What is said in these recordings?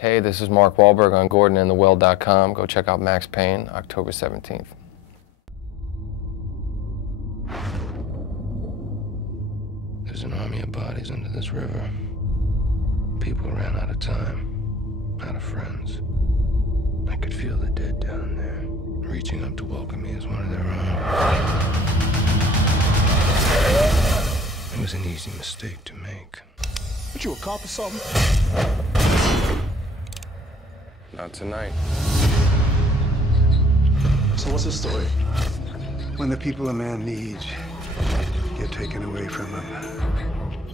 Hey, this is Mark Wahlberg on GordonandTheWell.com. Go check out Max Payne, October 17th. There's an army of bodies under this river. People ran out of time, out of friends. I could feel the dead down there, reaching up to welcome me as one of their own. It was an easy mistake to make. What, you a cop or something? Not tonight. So what's the story? When the people a man needs get taken away from him,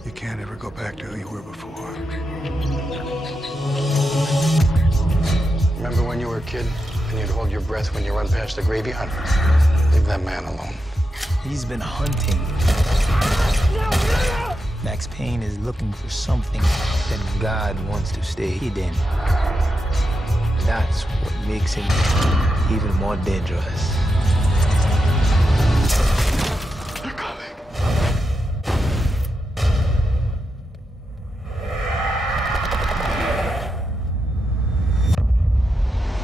you can't ever go back to who you were before. Remember when you were a kid and you'd hold your breath when you run past the gravy hunt? Leave that man alone. He's been hunting. Max Payne is looking for something that God wants to stay hidden. That's what makes him even more dangerous. They're coming.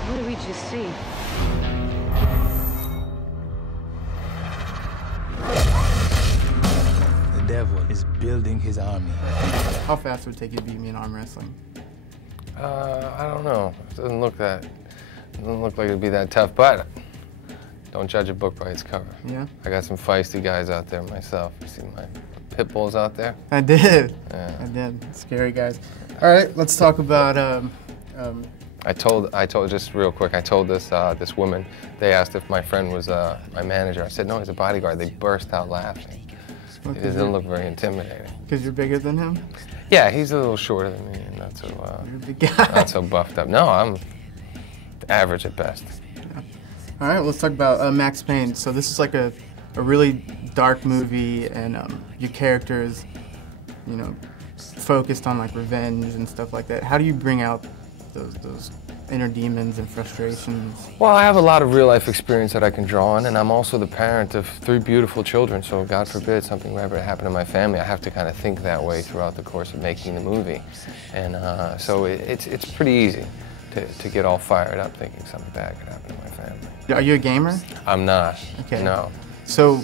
What did we just see? The devil is building his army. How fast would it take you to beat me in arm wrestling? I don't know. It doesn't look like it'd be that tough, but don't judge a book by its cover. Yeah? I got some feisty guys out there myself. You see my pit bulls out there? I did. Yeah. I did. Scary guys. All right, let's talk about, I told just real quick, I told this woman, they asked if my friend was my manager. I said, no, he's a bodyguard. They burst out laughing. It doesn't look very intimidating. Because you're bigger than him? Yeah, he's a little shorter than me and not so, You're a big guy. not so buffed up. No, I'm average at best. Yeah. All right, let's talk about Max Payne. So this is like a really dark movie, and your character is, you know, focused on like revenge and stuff like that. How do you bring out those inner demons and frustrations? Well, I have a lot of real life experience that I can draw on, and I'm also the parent of 3 beautiful children, so God forbid something ever happen to my family, I have to kind of think that way throughout the course of making the movie. And so it's pretty easy to get all fired up thinking something bad could happen to my family. Are you a gamer? I'm not, Okay. no. So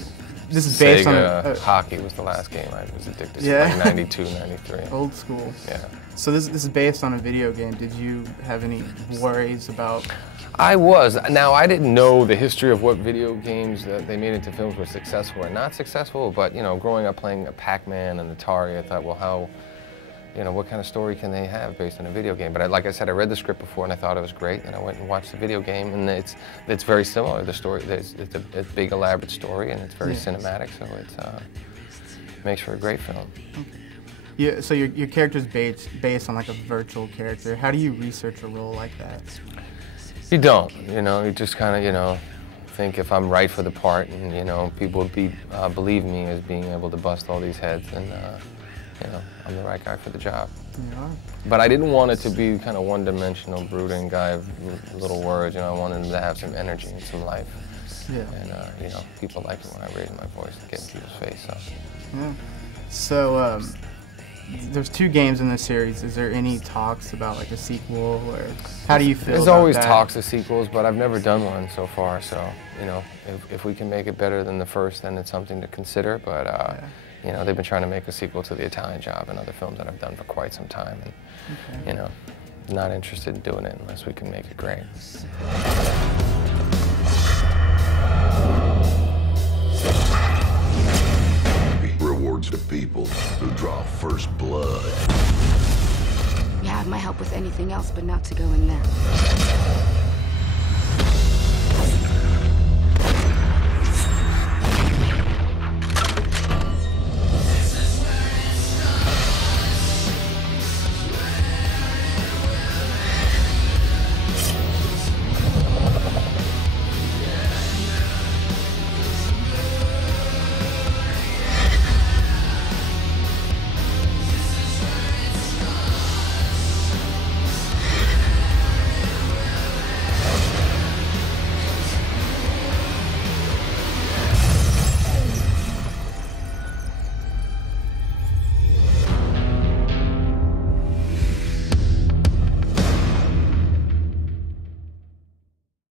this is based Sega on hockey was the last game I was addicted to, Yeah. like 92, 93. old school. Yeah. So this is based on a video game. Did you have any worries about? I was. Now, I didn't know the history of what video games that they made into films were successful or not successful, but, you know, growing up playing Pac-Man and Atari, I thought, well, how, you know, what kind of story can they have based on a video game? But like I said, I read the script before and I thought it was great, and I went and watched the video game, and it's very similar. The story, it's a big, elaborate story, and it's very cinematic, so it makes for a great film. Yeah, so your character's based on like a virtual character. How do you research a role like that? You don't, you know, you just kind of, you know, think if I'm right for the part, and, you know, people would believe me as being able to bust all these heads, and, you know, I'm the right guy for the job. Yeah. But I didn't want it to be kind of one-dimensional, brooding guy of little words, you know, I wanted him to have some energy and some life. Yeah. And, you know, people like it when I raise my voice and get in people's face, so. Yeah. So, there's 2 games in this series. Is there any talks about like a sequel, or how do you feel There's about always that? talks of sequels, but I've never done one so far, so, you know, if we can make it better than the first, then it's something to consider, but, you know, they've been trying to make a sequel to The Italian Job and other films that I've done for quite some time, and, you know, not interested in doing it unless we can make it great. Rewards to people who draw first blood. You have my help with anything else, but not to go in there.